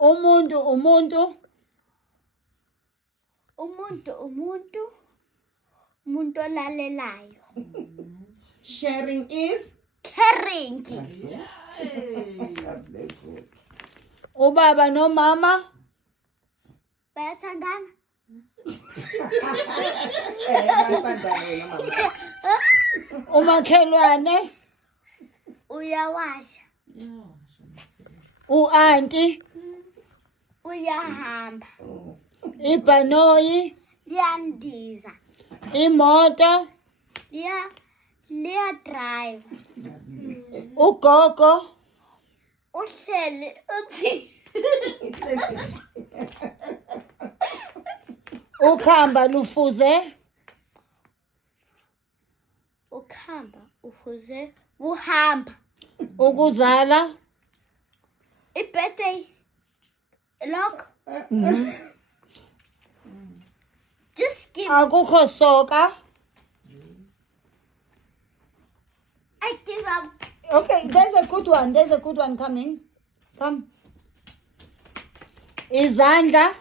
Umuntu. Umuntu olalelayo. Sharing is Caring. Ubaba nomama. Bayathandana. Umakhelwane. Uyawasha. U-anti. Uyahamba. Ibhanoyi. Liyandiza. Imoto. Liya drive. Ugogo. Uhleli uthi. Ukhamba lufuze. Ukhamba ufuze uhamba. Ukuzala. I-birthday. Look. Just give. Akukho soka. I give up. Okay, there's a good one coming. Come. Izandla.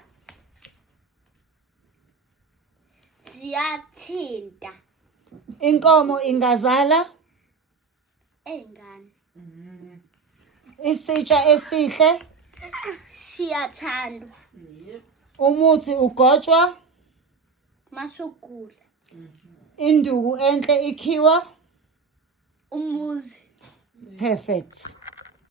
Ziyathinta. Inkomo ingazala. Engane. Isitsha esihle. Siyathandwa. Umuthi ugotshwa. Masugula. Induku enhle ikhiwa. Umuzi. Perfect.